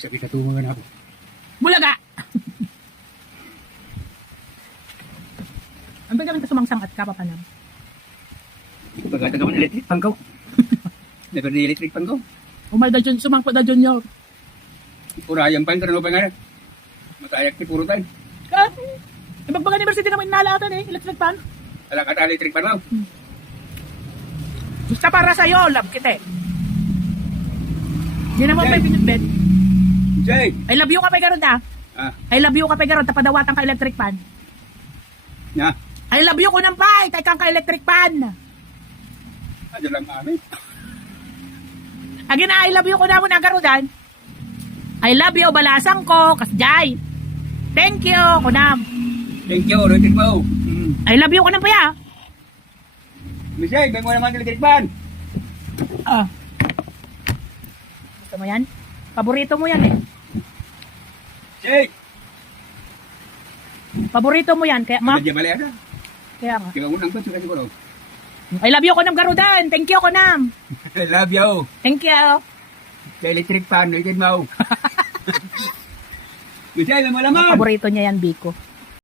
Sabi ka tumangan ako. Bulaga! Ang bagay ka sumangsang at kapapanam. Pagkata ka man electric pang ko. Never di electric pang ko. Umay da dyan, sumangko da dyan yun. Purayang pa yung karano pa nga. Matayak ti puro tayo. Ibagbaga university naman inalatan eh, electric pan. Alakata electric pan mo. Gusto para sa'yo, love kita eh. Hindi naman may pinutbet. Jay! I love you ka pa garon da. I love you ka pa garon, tapadawatan ka electric pan. Na? I love you ko nang pa, itay kang ka electric pan. Ano lang amin? Agin na I love you ko na mo na garudan. I love you, balasang ko, kasjay. Thank you, kunam. Thank you, electric mo. I love you ko nang pa ya. Misay, bang mo naman electric pan. Gusto mo yan? Paborito mo yan eh. Jay! Paborito mo yan, kaya ma. Medyo mali ka. Kaya nga. Kaya unang pa siguro. I love you ko nang garudan. Thank you, kunam. I love you. Thank you. Sa electric pan, electric mo. Misay, bang mo naman. Paborito niya yan, Biko.